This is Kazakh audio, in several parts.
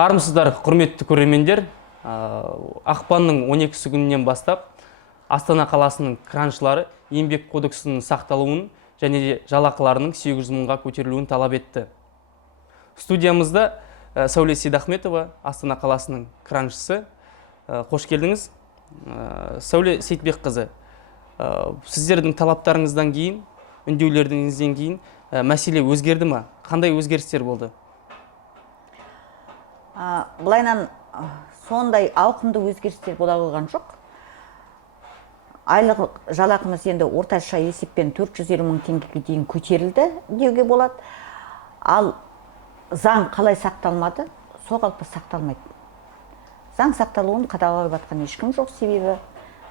Армысыздар, құрметті көрермендер. Ақпанның 12 күнінен бастап Астана қаласының краншылары еңбек кодексінің сақталуын және де жалақыларының 800 мыңға көтерілуін талап етті. Студиямызда Сәуле Сейдахметова, Астана қаласының краншысы. Қош келдіңіз. Сәуле Сейтбекқызы, сіздердің талаптарыңыздан кейін, үндеулеріңізден кейін мәселе өзгерді ме? Қандай өзгерістер болды? Бұлайнан сондай ауқымды өзгерістер бола қойған жоқ. Айлық жалақымыз енді орташа есеппен 450 мың теңгеге дейін көтерілді деуге болады. Ал заң қалай сақталмады, сол қалпы сақталмайды. Заң сақталуын қадағалап жатқан ешкім жоқ, себебі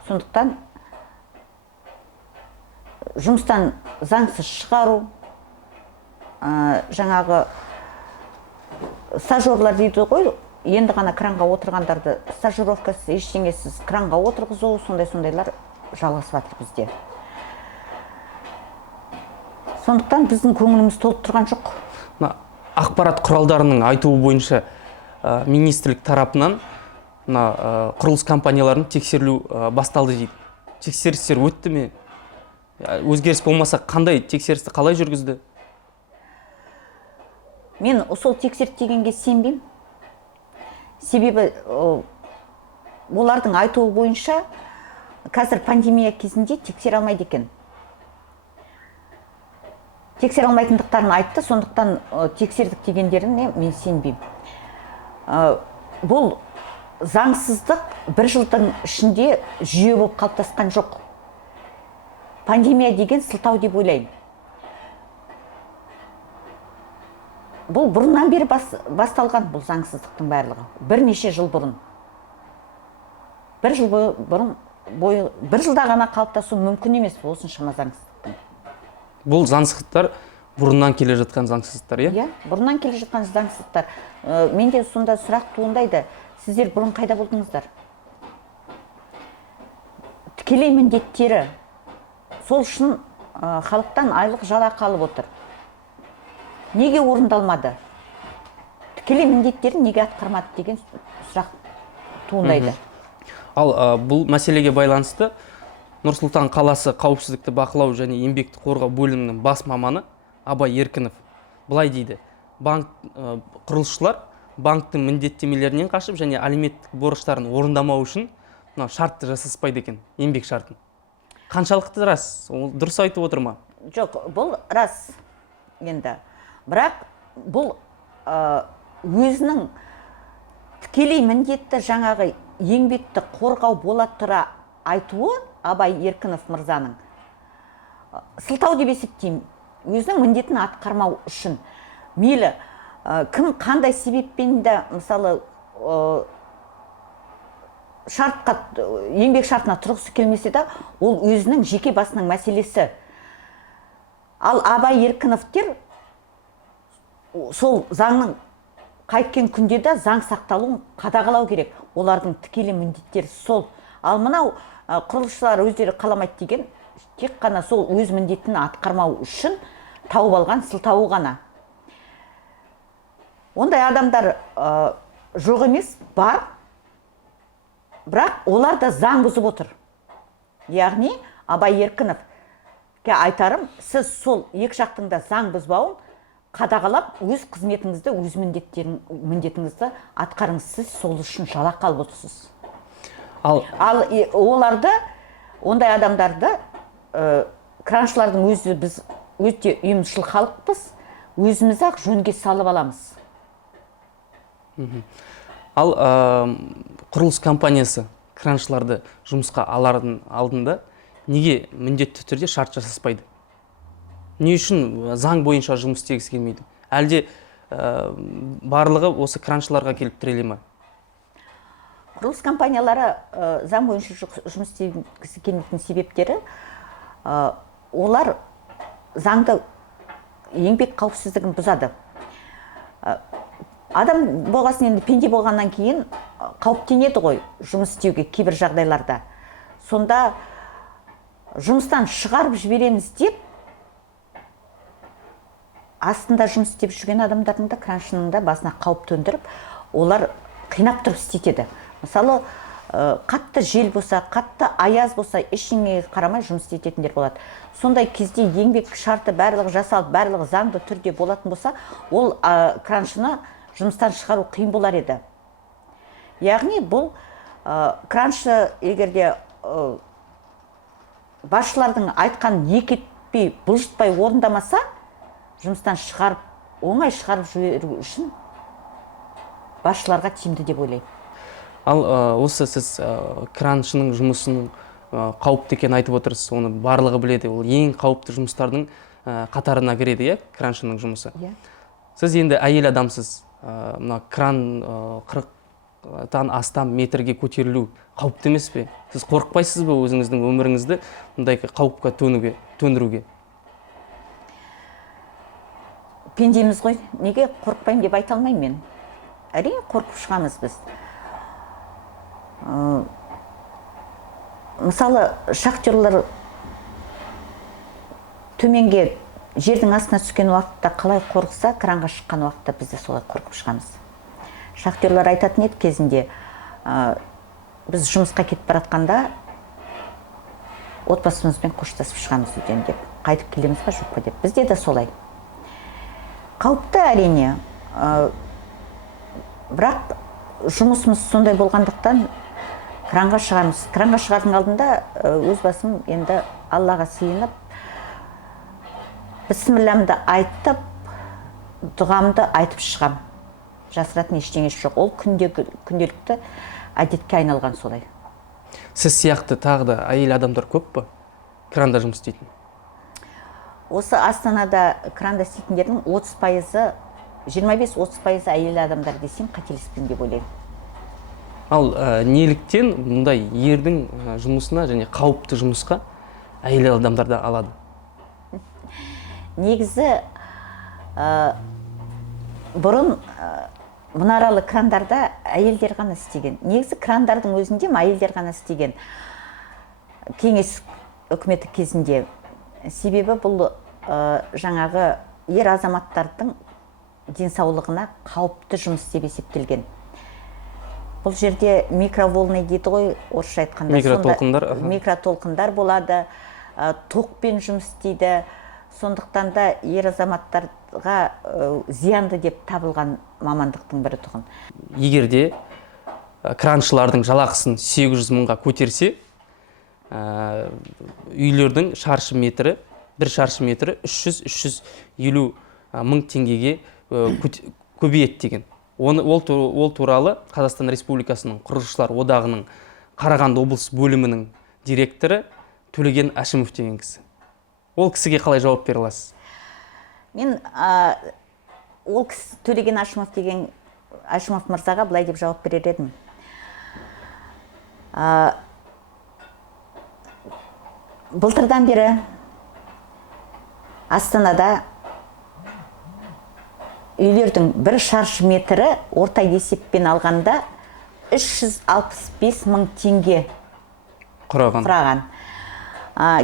сондықтан жұмыстан заңсыз шығару, жаңағы стажерлар дейді ғой, енді ғана кранға отырғандарды стажировкасы ештеңесіз кранға отырғызу, сондайлар жалғасып жатыр бізде. Сондықтан біздің көңіліміз толып тұрған жоқ. Ақпарат құралдарының айтуы бойынша министрлік тарапынан құрылыс компанияларын тексерілу басталды дейді. Тексерістер өтті ме? Өзгеріс болмаса, қандай тексерісті қалай жүргізді? Мен сол тексеріс дегенге сенбеймін. Себебі олардың айтуы бойынша қазір пандемия кезінде тексере алмайды екен. Тексере алмайтындықтарын айтты, сондықтан тексердік дегендеріне мен сенбеймін. Бұл заңсыздық бір жылдың ішінде жүйе болып қалыптасқан жоқ. Пандемия деген сылтау деп ойлаймын. Бұл бұрыннан бері басталған бұл заңсыздықтың барлығы. Бірнеше жыл бұрын. Бір жылда ғана қалыптасу мүмкін емес осыншама заңсыздықтың. Бұл заңсыздықтар бұрыннан келе жатқан заңсыздықтар, иә? Иә, бұрыннан келе жатқан заңсыздықтар. Менде сонда сұрақ туындайды. Сіздер бұрын қайда болдыңыздар? Тікелей міндеттері сол үшін халықтан айлық жалақы алып отыр. Неге орындалмады? Тікелей міндеттерін неге атқармады деген сұрақ туындайды. Ал бұл мәселеге байланысты Нұр-Сұлтан қаласы қауіпсіздікті бақылау және еңбекті қорғау бөлімінің бас маманы Абай Еркінов былай дейді: құрылысшылар банктың міндеттемелерінен қашып және алиметтік борыштарын орындамау үшін шартты жасаспайды екен, еңбек шартын. Қаншалықты рас? Ол дұрыс айтып отыр ма? Жоқ, бұл рас енді. Бірақ бұл өзінің тікелей міндетті жаңағы еңбекті қорғау бола тұра айтуы Абай Еркінов мырзаның сылтау деп есептеймін. Өзінің міндетін атқармау үшін. Мейлі кім қандай себеппен де мысалы еңбек шартына тұрғысы келмесе де, ол өзінің жеке басының мәселесі. Ал Абай Еркіновтер сол заңның қайткен күнде де заң сақталуын қадағалау керек. Олардың тікелей міндеттері сол. Ал мынау құрылысшылар өздері қаламайды деген тек қана сол өз міндетін атқармау үшін тауып алған сылтауы ғана. Ондай адамдар жоқ емес, бар. Бірақ олар да заң бұзып отыр. Яғни Абай Еркіновке айтарым, сіз сол екі жақтың да заң бұзбауын қадағалап, өз қызметіңізді, өз міндетіңізді атқарыңыз. Сіз сол үшін жалақы алып отырсыз. Ал оларды, ондай адамдарды, краншылардың өзі, біз өте ұйымшыл халықпыз, өзіміз-ақ жөнге салып аламыз. Ал құрылыс компаниясы краншыларды жұмысқа алардың алдында неге міндетті түрде шарт жасаспайды? Не үшін заң бойынша жұмыс істегісі келмейді? Әлде барлығы осы краншыларға келіп тіреле ме? Құрылыс компаниялары заң бойынша жұмыс істегісі келмейтін себептері, олар заңды еңбек қауіпсіздігін бұзады. Адам болғасын енді пенде болғаннан кейін қауіптенеді ғой жұмыс істеуге кейбір жағдайларда. Сонда жұмыстан шығарып жібереміз деп, астында жұмыс істеп жүрген адамдардың да, краншының да басына қауіп төндіріп, олар қинап тұрып істетеді. Мысалы, қатты жел болса, қатты аяз болса, ештеңеге қарамай жұмыс істететіндер болады. Сондай кезде еңбек шарты барлығы жасалып, барлығы заңды түрде болатын болса, ол краншыны жұмыстан шығару қиын болар еді. Яғни бұл краншы егерде басшылардың айтқан екі етпей, бұлжытпай орындамаса, жұмыстан шығарып, оңай шығарып жіберу үшін басшыларға тиімді деп ойлаймын. Ал осы сіз краншының жұмысының қауіпті екенін айтып отырсыз, оны барлығы біледі, ол ең қауіпті жұмыстардың қатарына кіреді, краншының жұмысы. Сіз енді әйел адамсыз, мына кран 40-тан астам метрге көтерілу қауіпті емес пе? Сіз қорықпайсыз ба өзіңіздің өміріңізді мұндай қауіпке төндіруге? Пендеміз ғой, неге қорықпаймын деп айта алмаймын мен. Әрине қорқып шығамыз біз. Мысалы, шахтерлар төменге жердің астына түскен уақытта қалай қорықса, кранға шыққан уақытта біз де солай қорқып шығамыз. Шахтерлар айтатын еді кезінде, біз жұмысқа кетіп баратқанда отбасымызбен қоштасып шығамыз үйден деп, қайтып келеміз ба жоқ па деп. Бізде де солай. Қауіпті әрине, бірақ жұмысымыз сондай болғандықтан кранға шығамыз. Кранға шығардың алдында өз басым енді Аллаға сыйынып, бісмілләмді айтып, дұғамды айтып шығам. Жасыратын ештеңе жоқ. Ол күнделікті әдетке айналған солай. Сіз сияқты тағы да әйел адамдар көп пе? Кранда жұмыс істейтін? Осы Астанада кранда істейтіндердің 30%, 25-30% әйел адамдар десем, қателеспеймін деп ойлаймын. Ал неліктен мұндай ердің жұмысына және қауіпті жұмысқа әйел адамдарды алады? Негізі бұрын мұнаралы крандарда әйелдер ғана істеген. Негізі крандардың өзінде әйелдер ғана істеген. Кеңес үкіметі кезінде. Себебі бұл жаңағы ер азаматтардың денсаулығына қауіпті жұмыс деп есептелген. Бұл жерде микроволны дейді ғой, орысша айтқанда. Микротолқындар болады, тоқпен жұмыс істейді. Сондықтан да ер азаматтарға зиянды деп табылған мамандықтың бірі тұғын. Егерде краншылардың жалақысын 800 мыңға көтерсе, үйлердің шаршы метрі, бір шаршы метрі 300-350 мың теңгеге көбейеді деген. Ол туралы Қазақстан Республикасының Құрылысшылар одағының Қарағанды облысы бөлімінің директоры Төлеген Әшімов деген кісі. Ол кісіге қалай жауап бере аласыз? Мен ол кісі Төлеген Әшімов мырзаға былай деп жауап берер едім. Былтырдан бері Астанада үйлердің бір шаршы метрі орта есеппен алғанда 365 мың теңге құраған.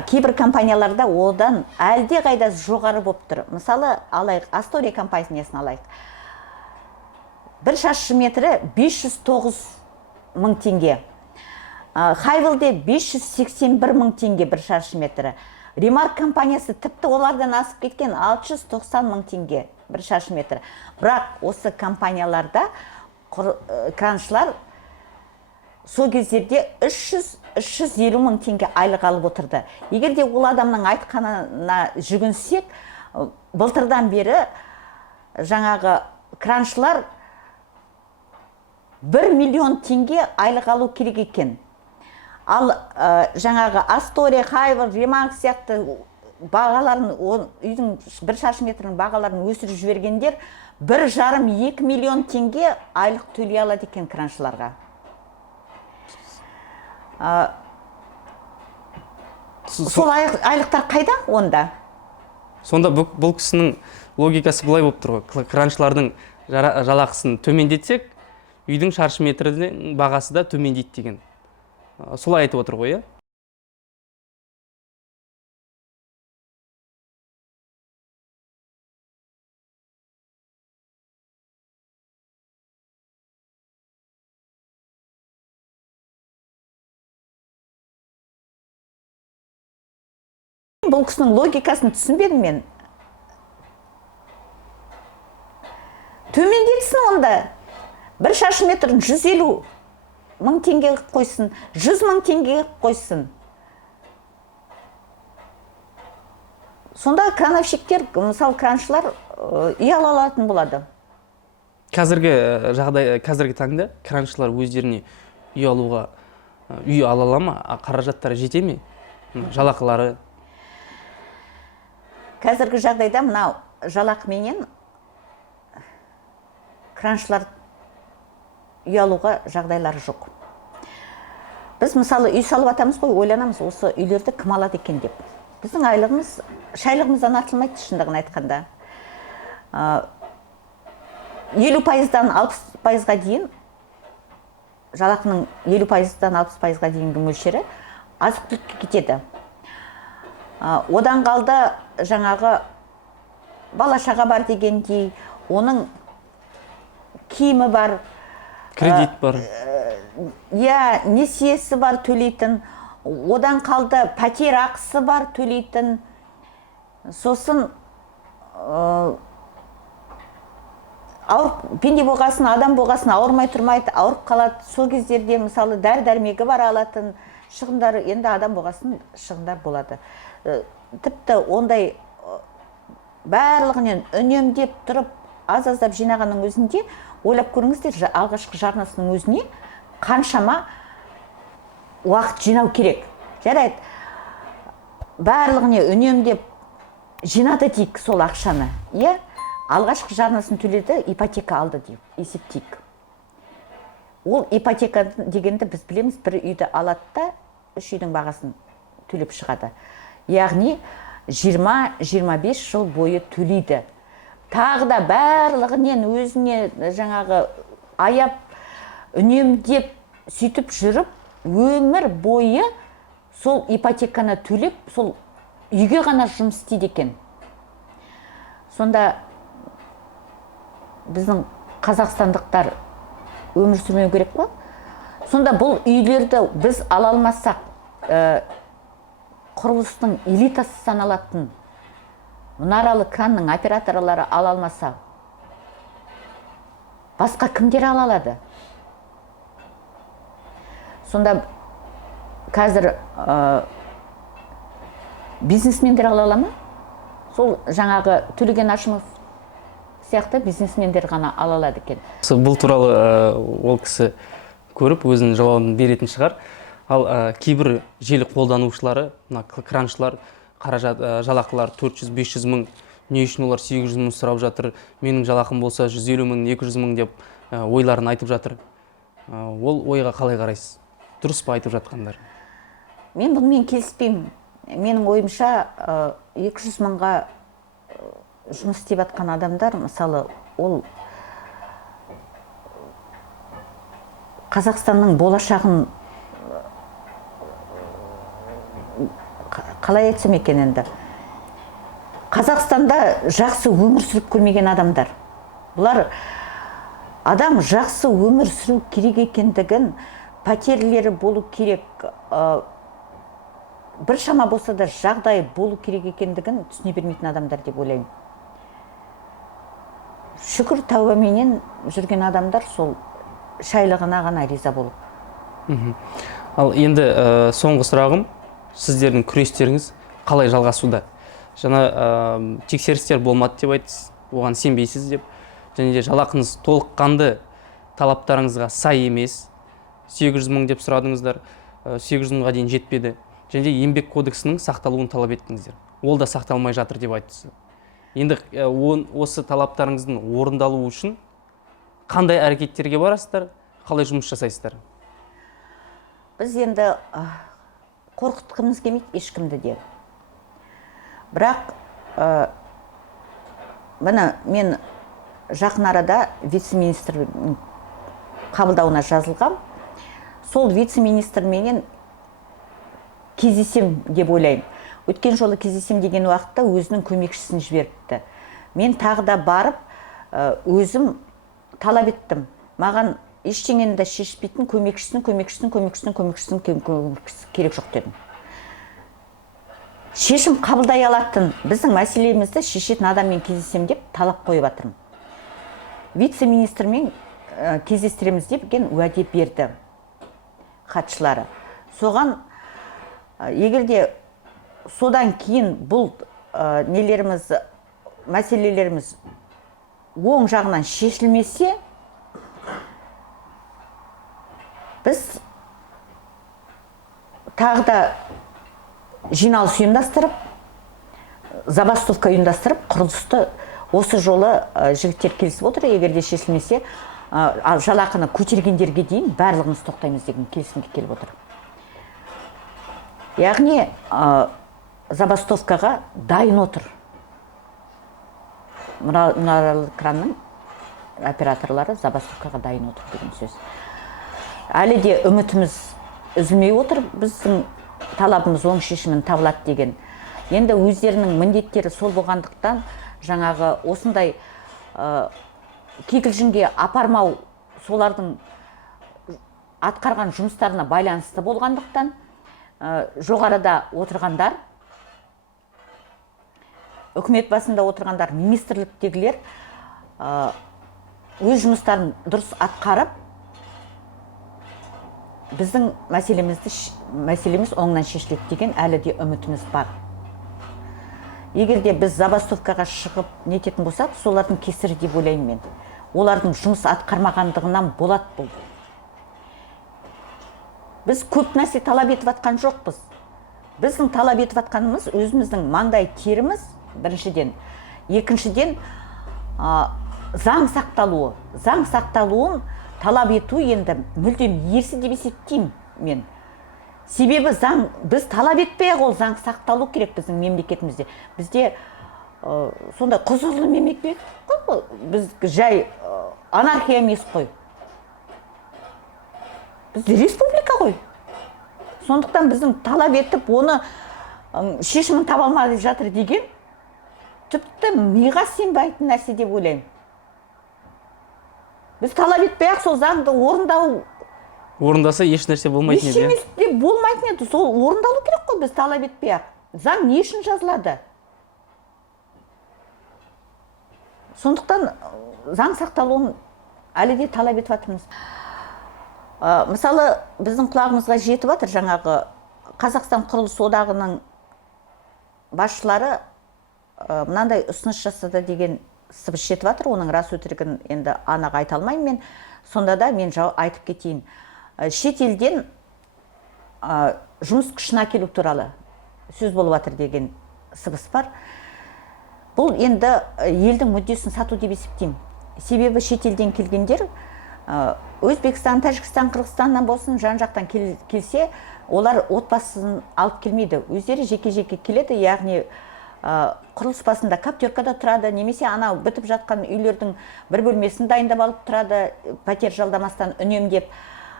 Кейбір компанияларда одан әлде қайда жоғары болып тұр. Мысалы, алайық, Астория компаниясын алайық. Бір шаршы метрі 509 мың теңге. Хайвелде 581 мың теңге бір шаршы метрі. Ремарк компаниясы тіпті олардан асып кеткен 690 мың теңге бір шаршы метрі. Бірақ осы компанияларда краншылар сол кездерде 350 мың теңге айлық алып отырды. Егерде ол адамның айтқанына жүгінсек, былтырдан бері жаңағы краншылар 1 миллион теңге айлық алу керек екен. Ал жаңағы Астория, Хайвер, Ремарк сияқты бағаларын, үйдің бір шаршы метрінің бағаларын өсіріп жібергендер 1,5-2 миллион теңге айлық төлей алады екен краншыларға. Сол айлықтар қайда онда? Сонда бұл кісінің логикасы былай болып тұр ғой. Краншылардың жалақысын төмендетсек, үйдің шаршы метрінің бағасы да төмендейді деген. Солай айтып отыр ғой, иә? бұл кісінің логикасын түсінбедім мен. Төмендетсін онда. Бір шаршы метрін 150 мың теңге қойсын, 100 мың теңге қойсын. Сонда крановщиктер, мысалы краншылар үй ала алатын болады. Қазіргі таңда краншылар өздеріне үй алуға үй ала ала ма, қаражаттары жете ме? Жалақылары? Қазіргі жағдайда мынау жалақыменен краншылар үй алуға жағдайлары жоқ. Біз мысалы үй салып атамыз ғой, ойланамыз, осы үйлерді кім алады екен деп. Біздің айлығымыз шайлығымыздан артылмайды, шындығын айтқанда. 50%-дан 60%-ға дейін, жалақының 50%-дан 60%-ға дейінгі мөлшері азық-түлікке кетеді. Одан қалды жаңағы бала-шаға бар дегендей, оның киімі бар, кредит бар. Несиесі бар төлейтін, одан қалды пәтер ақысы бар төлейтін. Сосын пенде болғасын, адам болғасын ауырмай тұрмайды, ауырып қалады. Сол кездерде мысалы дәрі-дәрмегі бар алатын шығындары, енді адам болғасын шығындар болады. Тіпті ондай барлығынан үнемдеп тұрып, аз-аздап жинағанның өзінде, ойлап көріңіздер, алғашқы жарнасының өзіне қаншама уақыт жинау керек. Жарайды, барлығына үнемдеп жинады дейік сол ақшаны. Алғашқы жарнасын төледі, ипотека алды деп есептейік. Ол ипотека дегенді біз білеміз, бір үйді алады да, 3 үйдің бағасын төлеп шығады. Яғни 20-25 жыл бойы төлейді. Тағы да барлығынан өзіне жаңағы аяп, үнемдеп, сөйтіп жүріп, өмір бойы сол ипотеканы төлеп, сол үйге ғана жұмыс істейді екен. Сонда біздің қазақстандықтар өмір сүрмеу керек қой. Сонда бұл үйлерді біз ала алмасақ, құрылыстың элитасы саналатын мұнаралы кранның операторлары ала алмаса, басқа кімдер ала алады? Сонда қазір бизнесмендер ала ала ма? Сол жаңағы Төлеген Ашымов сияқты бизнесмендер ғана ала алады екен. Бұл туралы ол кісі көріп өзінің жауабын беретін шығар. Ал кейбір желі қолданушылары, краншылар, жалақылар 400-500 мың, не үшін олар 800 мың сұрап жатыр, менің жалақым болса 150 мың, 200 мың деп ойларын айтып жатыр. Ол ойға қалай қарайсыз? Дұрыс па айтып жатқандар? Мен бұнымен келіспеймін. Менің ойымша 200 мыңға жұмыс істеп жатқан адамдар, мысалы, ол Қазақстанның болашағын қалай айтсам екен енді. Қазақстанда жақсы өмір сүріп көрмеген адамдар. Бұлар адам жақсы өмір сүру керек екендігін, пәтерлері болу керек, бір шама болса да жағдай болу керек екендігін түсіне бермейтін адамдар деп ойлаймын. Шүкір тәубаменен жүрген адамдар сол шайлығына ғана риза болып. Ал енді соңғы сұрағым, сіздердің күрестеріңіз қалай жалғасуда? Жаңа тексерістер болмады деп айтсыз, оған сенбейсіз деп. Және де жалақыңыз толыққанды талаптарыңызға сай емес. 800 мың деп сұрадыңыздар, 800 мыңға дейін жетпеді. Және де еңбек кодексінің сақталуын талап еттіңіздер. Ол да сақталмай жатыр деп айтсыз. Енді осы талаптарыңыздың орындалуы үшін қандай әрекеттерге барасыздар, қалай жұмыс жасайсыздар? Біз енді қорқытқымыз келмейді ешкімді де. Бірақ мен жақын арада вице-министрдің қабылдауына жазылғам. Сол вице-министрменен кездесем деп ойлаймын. Өткен жолы кездесем деген уақытта өзінің көмекшісін жіберіпті. Мен тағы да барып, өзім талап еттім. Маған ештеңені де шешпейтін көмекшісін керек жоқ дедім. шешім қабылдай алатын біздің мәселемізді шешетін адаммен кездесем деп талап қойып жатырмын. Вице-министрмен кездестіреміз деп уәде берді хатшылары. Соған егерде содан кейін бұл мәселелеріміз оң жағынан шешілмесе, біз тағы да жиналыс ұйымдастырып, забастовка ұйымдастырып, құрылысты осы жолы жігіттер келісіп отыр. Егерде шешілмесе, жалақыны көтергендерге дейін барлығымыз тоқтаймыз деген келісімге келіп отыр. Яғни забастовкаға дайын отыр. Мұнаралы кранның операторлары забастовкаға дайын отыр деген сөз. Әлі де үмітіміз үзілмей отыр, біздің талабымыз оң шешімін табылады деген. Енді өздерінің міндеттері сол болғандықтан, жаңағы осындай кикілжіңге апармау солардың атқарған жұмыстарына байланысты болғандықтан, жоғарыда отырғандар, үкімет басында отырғандар, министрліктегілер өз жұмыстарын дұрыс атқарып, біздің мәселеміз оңынан шешіледі деген әлі де үмітіміз бар. Егерде біз забастовкаға шығып нететін болсақ, солардың кесірі деп ойлаймын мен. Олардың жұмыс атқармағандығынан болады бұл. Біз көп нәрсе талап етіп атқан жоқпыз. Біздің талап етіп атқанымыз өзіміздің маңдай теріміз, біріншіден. Екіншіден, заң сақталуы. Заң сақталуын талап ету енді мүлдем ерсі деп есептеймін мен. Себебі заң, біз талап етпей ол заң сақталу керек біздің мемлекетімізде. Бізде сондай құзырлы мемлекет қой, біз жай анархия емес қой. Біз республика қой. Сондықтан біздің талап етіп, оны шешімін таба алмай жатыр деген тіпті миға сенбейтін нәрсе деп ойлаймын. Біз талап етпей-ақ сол заңды орындаса еш нәрсе болмайтын еді. Еш нәрсе болмайтын еді. Сол орындалу керек қой, біз талап етпей-ақ. Заң не үшін жазылады? Сондықтан заң сақталуын әлі де талап етіп жатырмыз. Мысалы, біздің құлағымызға жетіп жатыр, жаңағы Қазақстан құрылыс одағының басшылары мынандай ұсыныс жасады деген сыбыс жетіп жатыр. Оның рас өтірігін енді анық айта алмаймын мен. Сонда да мен айтып кетейін. Шет елден жұмыс күшін әкелу туралы сөз болып жатыр деген сыбыс бар. Бұл енді елдің мүддесін сату деп есептеймін. Себебі шет елден келгендер Өзбекстан, Тәжікстан, Қырғызстаннан болсын, жан-жақтан келсе, олар отбасын алып келмейді. Өздері жеке-жеке келеді, яғни құрылыс басында каптеркада тұрады, немесе анау бітіп жатқан үйлердің бір бөлмесін дайындап алып тұрады, пәтер жалдамастан үнемдеп.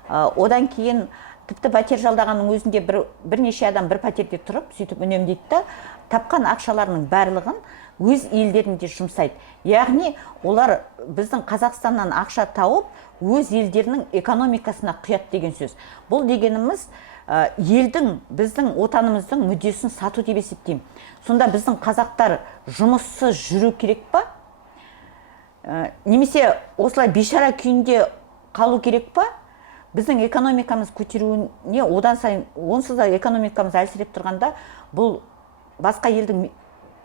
Одан кейін тіпті пәтер жалдағанның өзінде бірнеше адам бір пәтерде тұрып, сөйтіп үнемдейді да, тапқан ақшаларының барлығын өз елдерінде жұмсайды. Яғни олар біздің Қазақстаннан ақша тауып, өз елдерінің экономикасына құяды деген сөз. Бұл дегеніміз елдің, біздің отанымыздың мүддесін сату деп есептеймін. Сонда біздің қазақтар жұмыссыз жүру керек па? Немесе осылай бейшара күйінде қалу керек па? Біздің экономикамыз көтеруіне одан сайын, онсыз да экономикамыз әлсіреп тұрғанда, бұл басқа елдің,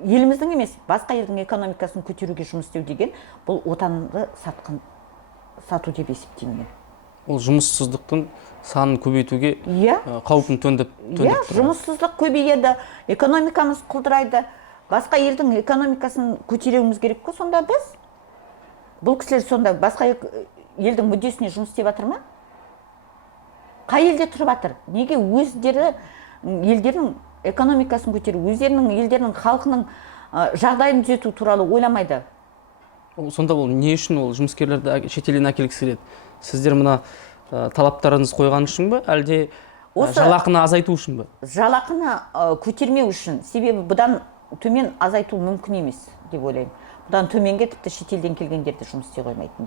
еліміздің емес, басқа елдің экономикасын көтеруге жұмыс істеу деген, бұл отанды сату деп есептеймін. Ол жұмыссыздықтың санын көбейтуге қаупін төндіп тұр. Жұмыссыздық көбейеді, экономикамыз құлдырайды. Басқа елдің экономикасын көтеруіміз керек қой, сонда біз? Бұл кісілер сонда басқа елдің мүддесіне жұмыс істеп жатыр ма? Қай елде тұрып жатыр? Неге өздері елдерінің экономикасын көтеру, өздерінің елдерінің халқының жағдайын түзету туралы ойламайды? Сонда ол не үшін ол жұмыскерлерді шетелден әкелгісі келеді? Сіздер мына талаптарыңыз қойған үшін бе, әлде жалақыны азайту үшін бе? Жалақыны көтермеу үшін. Себебі бұдан төмен азайту мүмкін емес деп ойлаймын. Бұдан төменге тіпті шетелден келгендерді жұмыс істей қоймайтын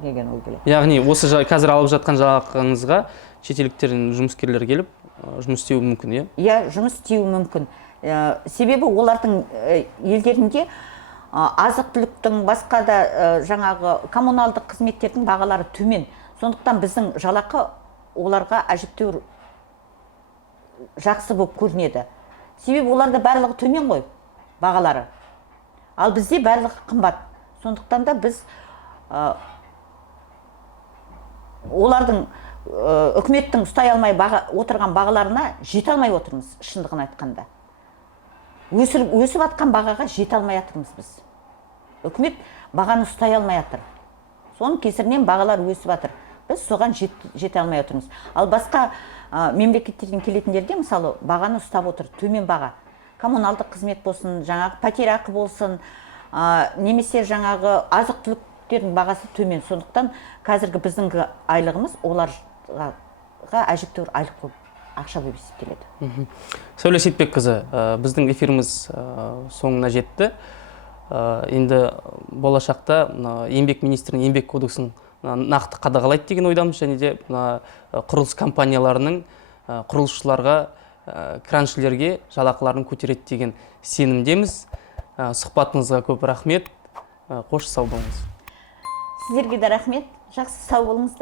деген ой келеді. Яғни осы қазір алып жатқан жалақыңызға шетелдіктердің жұмыскерлер келіп жұмыс істеуі мүмкін, иә? Иә, жұмыс істеуі мүмкін. Себебі олардың елдерінде азық түліктің басқа да жаңағы коммуналдық қызметтердің бағалары төмен. Сондықтан біздің жалақы оларға әжептәуір жақсы болып көрінеді. Себебі оларда барлығы төмен ғой бағалары. Ал бізде барлығы қымбат. Сондықтан да біз олардың үкіметтің ұстай алмай отырған бағаларына жете алмай отырмыз, шындығын айтқанда. Өсіп атқан бағаға жете алмай жатырмыз біз. Үкімет бағаны ұстай алмай жатыр. Соның кесірінен бағалар өсіп жатыр. Біз соған жете алмай отырмыз. Ал басқа мемлекеттерден келетіндерде мысалы бағаны ұстап отыр, төмен баға. Коммуналдық қызмет болсын, жаңағы пәтерақы болсын, немесе жаңағы азық түліктердің бағасы төмен. Сондықтан қазіргі біздің айлығымыз оларға әжептәуір айлық болып ақша болып есептеледі. Сәуле Сейітбекқызы, біздің эфиріміз соңына жетті. Енді болашақта еңбек министрінің еңбек кодексін нақты қадағалайды деген ойдамыз, және де құрылыс компанияларының құрылысшыларға, краншілерге жалақыларын көтереді деген сенімдеміз. Сұхбатыңызға көп рахмет. Қош сау болыңыз. Сіздерге де рахмет. Жақсы сау болыңыздар.